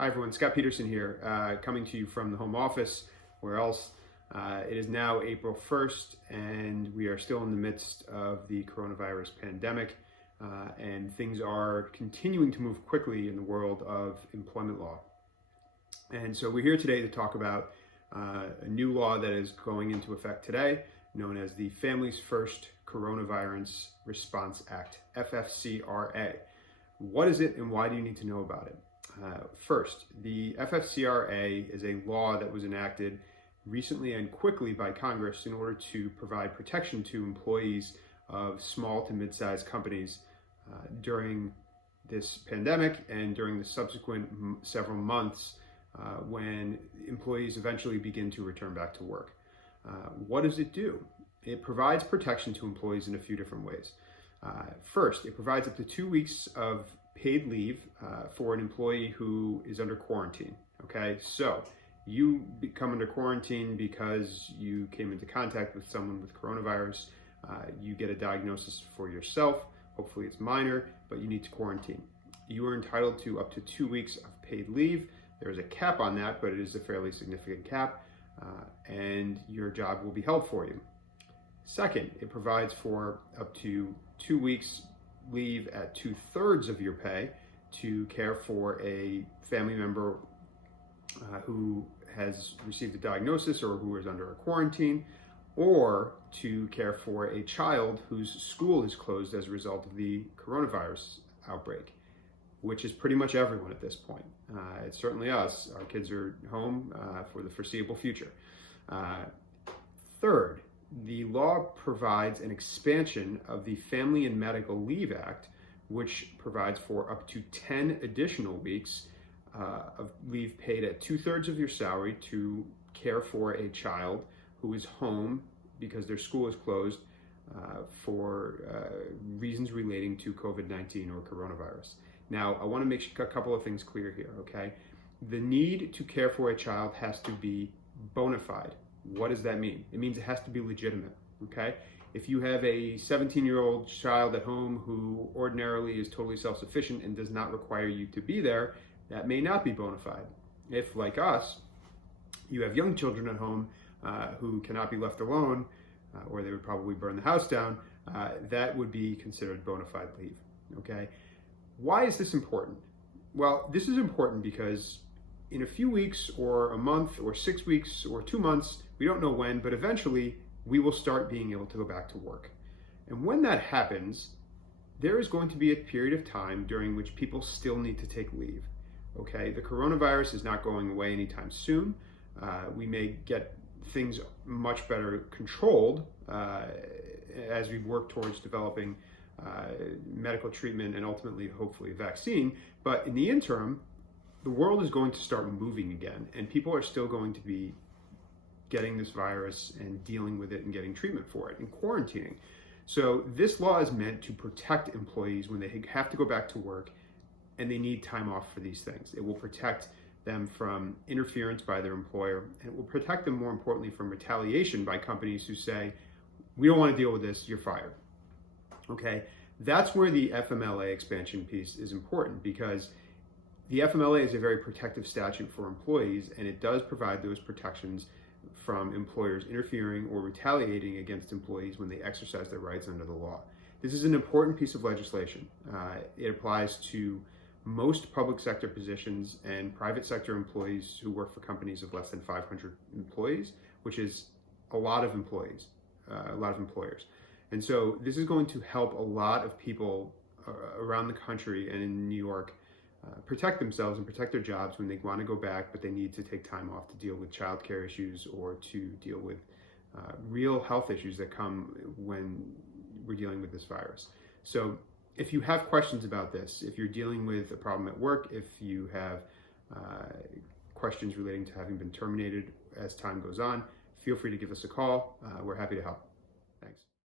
Hi everyone, Scott Peterson here, coming to you from the home office. Where else? It is now April 1st and we are still in the midst of the coronavirus pandemic, and things are continuing to move quickly in the world of employment law. And so we're here today to talk about a new law that is going into effect today, known as the Families First Coronavirus Response Act, FFCRA. What is it and why do you need to know about it? First, the FFCRA is a law that was enacted recently and quickly by Congress in order to provide protection to employees of small to mid-sized companies during this pandemic and during the subsequent several months when employees eventually begin to return back to work. What does it do? It provides protection to employees in a few different ways. First, it provides up to 2 weeks of paid leave for an employee who is under quarantine. Okay, so you come under quarantine because you came into contact with someone with coronavirus. You get a diagnosis for yourself. Hopefully it's minor, but you need to quarantine. You are entitled to up to 2 weeks of paid leave. There is a cap on that, but it is a fairly significant cap, and your job will be held for you. Second, it provides for up to 2 weeks leave at 2/3 of your pay to care for a family member who has received a diagnosis or who is under a quarantine, or to care for a child whose school is closed as a result of the coronavirus outbreak, which is pretty much everyone at this point. It's certainly us. Our kids are home for the foreseeable future. Third, the law provides an expansion of the Family and Medical Leave Act, which provides for up to 10 additional weeks of leave paid at 2/3 of your salary to care for a child who is home because their school is closed for reasons relating to COVID-19 or coronavirus. Now, I want to make a couple of things clear here, okay? The need to care for a child has to be bona fide. What does that mean? It means it has to be legitimate, okay? If you have a 17-year-old child at home who ordinarily is totally self-sufficient and does not require you to be there, that may not be bona fide. If, like us, you have young children at home who cannot be left alone, or they would probably burn the house down, that would be considered bona fide leave, okay? Why is this important? Well, this is important because in a few weeks or a month or 6 weeks or 2 months, we don't know when, but eventually we will start being able to go back to work. And when that happens, there is going to be a period of time during which people still need to take leave. Okay, the coronavirus is not going away anytime soon. We may get things much better controlled as we work towards developing medical treatment and ultimately, hopefully, a vaccine. But in the interim, the world is going to start moving again, and people are still going to be getting this virus and dealing with it and getting treatment for it and quarantining. So this law is meant to protect employees when they have to go back to work and they need time off for these things. It will protect them from interference by their employer, and it will protect them, more importantly, from retaliation by companies who say, we don't want to deal with this, you're fired. Okay, that's where the FMLA expansion piece is important, because the FMLA is a very protective statute for employees, and it does provide those protections from employers interfering or retaliating against employees when they exercise their rights under the law. This is an important piece of legislation. It applies to most public sector positions and private sector employees who work for companies of less than 500 employees, which is a lot of employees, a lot of employers. And so this is going to help a lot of people around the country and in New York protect themselves and protect their jobs when they want to go back, but they need to take time off to deal with childcare issues or to deal with real health issues that come when we're dealing with this virus. So if you have questions about this, if you're dealing with a problem at work, if you have questions relating to having been terminated as time goes on, feel free to give us a call. We're happy to help.